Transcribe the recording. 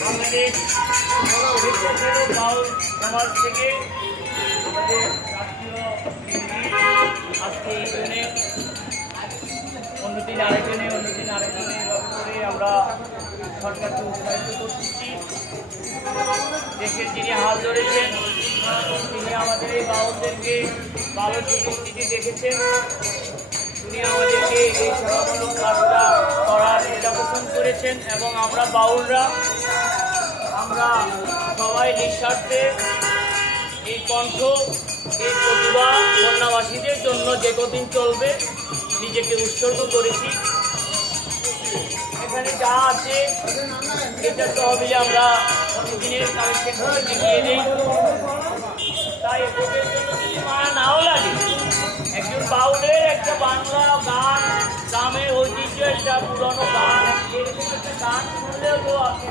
বাংলাদেশ বাউল সমাজ থেকে অন্যদিন আরেকজনে অন্যদিন আরেকজনে এরকম করে আমরা সরকারকে উৎসাহিত করতেছি। দেশের যিনি হাল ধরেছেন, তিনি আমাদের এই বাউলদেরকে ভালো উপস্থিতি দেখেছেন। তিনি আমাদেরকে এই সেবামূলক কাজটা করার ইচ্ছা পোষণ করেছেন এবং আমরা বাউলরা, আমরা সবাই নিঃস্বার্থে এই কণ্ঠ, এই প্রতিভা বন্যাবাসীদের জন্য যে কদিন চলবে নিজেকে উৎসর্গ করেছি। এখানে যা আছে, এটা তহবিলে আমরা প্রতিদিনের কালেকশন দিই। তাই জন্য যদি মায়া নাও লাগে, একজন বাউলের একটা বাংলা গান, গ্রামের ঐতিহ্য, একটা পুরনো গান, এরকম একটা গান শুনলেও তো আপনি